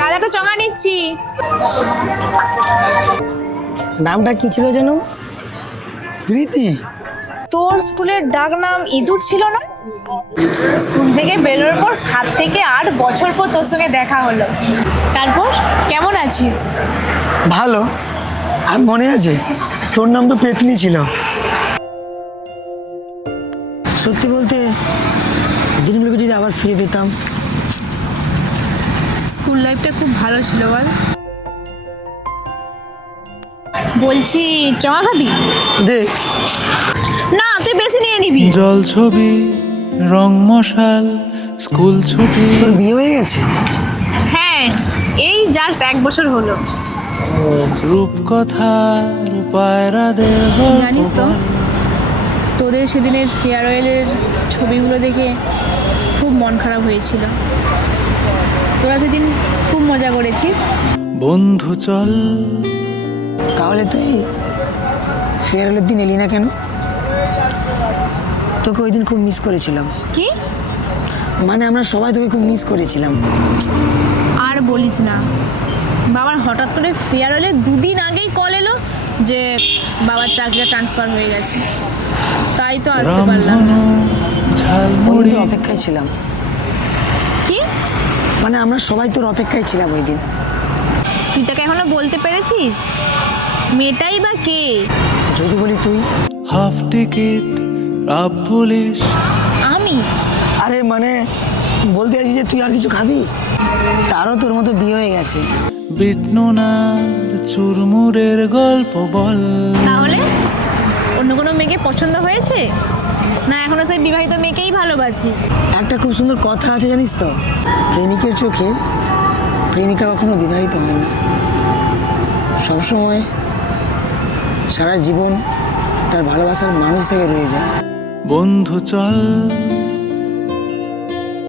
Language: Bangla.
দাদাটা চঙা নিচ্ছি। নামটা কি ছিল যেন? প্রীতি। তোর স্কুলের ডাক নাম ইঁদুর ছিল না? স্কুল থেকে বেরোনোর পর 7 থেকে 8 বছর পর তোর সঙ্গে দেখা হলো। তারপর কেমন আছিস? ভালো। আর মনে আছে তোর নাম তো পেতনি ছিল। সত্যি বলতে দিনগুলোকে যদি আবার ফিরে পেতাম। স্কুল লাইফটা খুব ভালো ছিল বল। বলছি চঙা খাবি? দে। না তুই বেশি নিয়ে নিবি। জল ছবি, রং মশাল, স্কুল ছুটি। তোর বিয়ে হয়ে গেছে? হ্যাঁ এই জাস্ট 1 বছর হলো। রূপকথার পায়রাদের গল্প। জানিস তো তোদের সেদিনের ফেয়ারওয়েলের ছবিগুলো দেখে খুব মন খারাপ হয়েছিল। তোরা সেদিন খুব মজা করেছিস। বন্ধু চল। তাহলে তুই ফেয়ারওয়েলের দিন এলি না কেন? তোকে ওই দিন খুব মিস করেছিলাম। কি? মানে আমরা সবাই তোকে খুব মিস করেছিলাম। আর বলিস না, বাবার হঠাৎ করে ফেয়ারওয়েলে 2 দিন আগেই কল এলো যে বাবার চাকরিটা ট্রান্সফার হয়ে গেছে। তাই তো আসতে পারলাম না। ওই ঝালমুড়ি। দিন অপেক্ষায় ছিলাম। কি? মানে আমরা সবাই তোর অপেক্ষায় ছিলাম ওই দিন। তুই তাকে এখনো বলতে পেরেছিস মেয়েটাই বা কে? যদি বলি তুই। Half ticket, up police. আমি? আরে মানে বলতে চাইছি যে তুই আর কিছু খাবি? তারও তোর মতো বিয়ে হয়ে গেছে। বিটনুনার চুরমুরের গল্প বল। তাহলে অন্য কোনো মেয়েকে পছন্দ হয়েছে, না এখনো সেই বিবাহিত মেয়েকেই ভালোবাসিস? একটা খুব সুন্দর কথা আছে জানিস তো, প্রেমিকের চোখে প্রেমিকা কখনো বিবাহিত হয় না, সবসময় সারা জীবন তার ভালোবাসার মানুষ হিসেবে রয়ে যায়। বন্ধু চল।